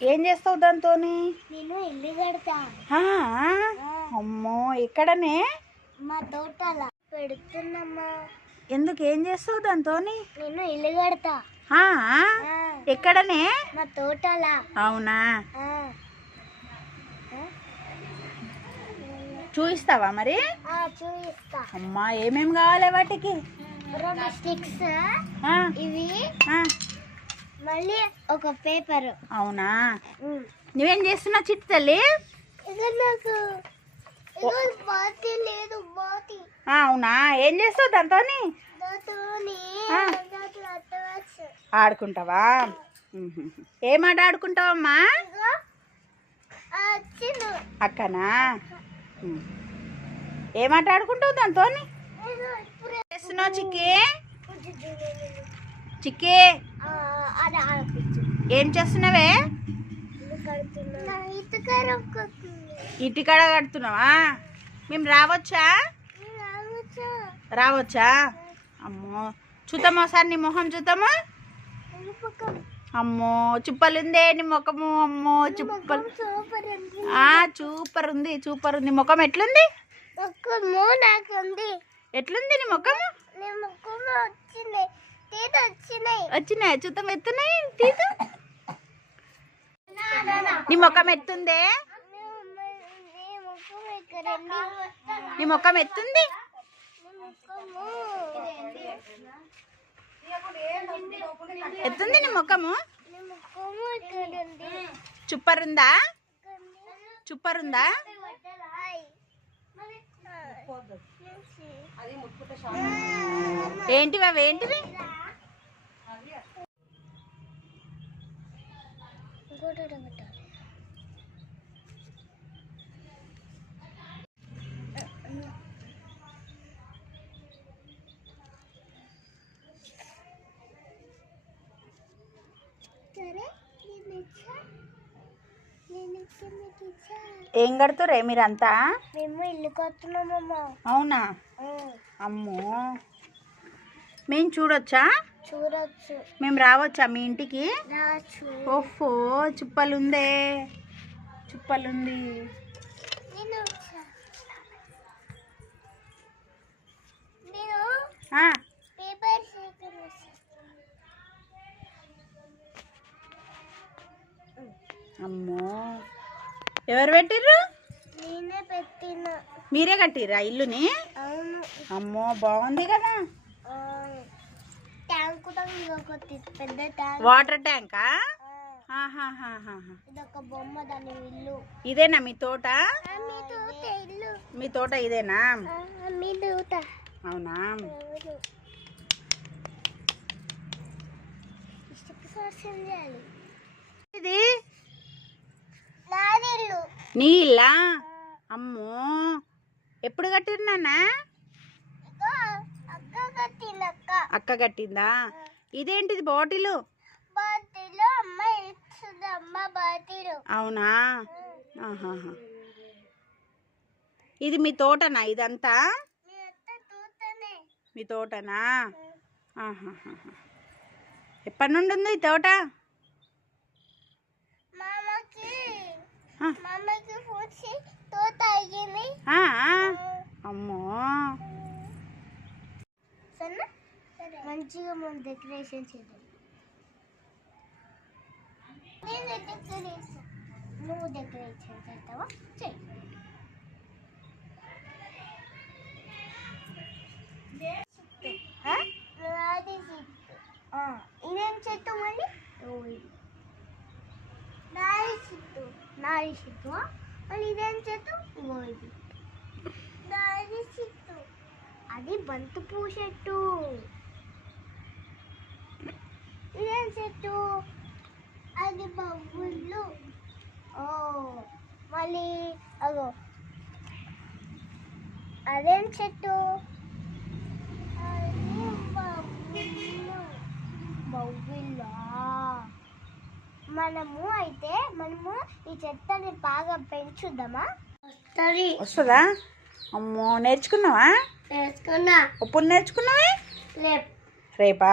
ఏం చేస్తావు దాంతో నేను ఇల్లు కడతా. అమ్మో ఎక్కడనే? మా తోటల పెడుతున్నమ్మా. ఎందుకు ఏం చేస్తావు దాంతో నేను ఇల్లు కడతా. ఎక్కడనే? మా తోటల. అవునా? చూపిస్తావా మరి? చూపిస్తా అమ్మా ఏమేమి కావాలి వాటికి? స్టిక్స్. ఇవి మళ్ళీ ఒక పేపర్. అవునా? నువ్వేం చేస్తున్నావు చిట్టి తల్లి? నాకు లేదు అవునా? ఏం చేస్తావు దాంతో ఆడుకుంటావా. ఏం ఆట ఆడుకుంటావమ్మా? అక్కనా. ఏం ఆట ఆడుకుంటావు దాంతో చేస్తున్నావు చిక్కి? చిక్కి. అది ఆడిపించు ఏం చేస్తున్నావే? ఇంటికాడ కడుతున్నావా? మేము రావచ్చా? రావచ్చా? అమ్మో. చూద్దామా సార్ నీ మొహం చూద్దామా? అమ్మో చుప్పలుందే నీ ముఖము అమ్మో చుప్పలు చూపర్ ఉంది చూపర్ ఉంది ముఖం ఎట్లుంది? ఎట్లుంది నీ ముఖము నీ ముఖం వచ్చింది తీత వచ్చినాయి. చూద్దాం ఎత్తున్నాయి తీసు నీ ముఖం ఎత్తుందే? నీ ముఖం ఎత్తుంది? ఎత్తుంది నీ ముఖము? చుప్పరుందా? చుప్పరుందా. ఏంటివి అవి? ఏంటివి? ఏం కడుతురే మీరంతా? మేము ఇల్లు కొత్తున్నామమ్మా అవునా? అమ్మో. మేము చూడొచ్చా? చూడొచ్చు. మేము రావచ్చా మీ ఇంటికి? ఓఫో చుప్పలుందే. చుప్పలుంది. అమ్మో. ఎవరు పెట్టిర్రు? మీరే కట్టిర్రా ఇల్లుని? అమ్మో బాగుంది కదా అవును. ట్యాంకు ఇది ఒకటి పెద్ద ట్యాంక్ వాటర్ ట్యాంకా? ఇదేనా మీ తోట? మీ తోట ఇల్లు. మీ తోట ఇదేనా? ఆ, మీ తోట. అవునా? ఇది? నాది ఇల్లు. నీ ఇల్లా? అమ్మో. ఎప్పుడు కట్టిరు నాన్న? ఇగో అక్క కట్టిన అక్క. అక్క కట్టిందా? ఇదేంటిది బాటిల్? బాటిలో అమ్మ ఇస్తుంది అమ్మ బాటిలు. అవునా. ఇది మీ తోటనా ఇదంతా? మీ తోటనే. ఎప్పటి నుండి ఉంది ఈ తోట. అమ్మో. మంచిగా మనం డెకరేషన్ చేద్దాం. నేను డెకరేషన్ నువ్వు డెకరేషన్ చేస్తావా చెయ్యి ఇదేం చెట్టు మళ్ళీ? నాది చెట్టు. నాది చెట్టు? మళ్ళీ ఇదేం చెట్టు? ఇగో ఇది చెట్టు. అది బంతి పూ చెట్టు ఇదేం చెట్టు. అది బొగ్గులు ఓ మళ్ళీ అగో. అదేం చెట్టు? మనము అయితే మనము ఈ చెత్తని బాగా పెంచుదామా? వస్తుంది. వస్తుందా? అమ్మో నేర్చుకున్నావా? వేసుకున్నా ఎప్పుడు నేర్చుకున్నావే? లేప్ రేపా?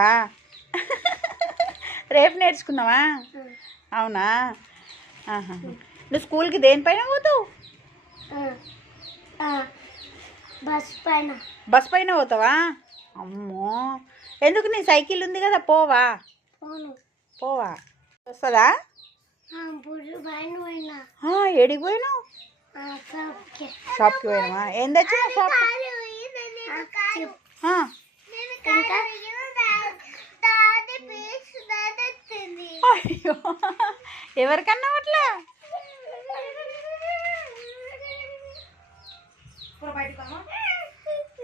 రేపు నేర్చుకున్నావా అవునా. నువ్వు స్కూల్కి దేనిపైన పోతావు? బస్ పైన. బస్ పైన పోతావా? అమ్మో. ఎందుకు నీ సైకిల్ ఉంది కదా పోవా? పోవా? వస్తుందా? బుర్రు పైన పోయినా. ఆ, ఏడికి పోయినావు? షాప్కి. పోయినావా? ఏం తెచ్చినా షాప్ అయ్యో. ఎవరికన్నా అట్లా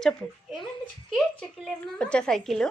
చెప్పు. వచ్చా సైకిల్.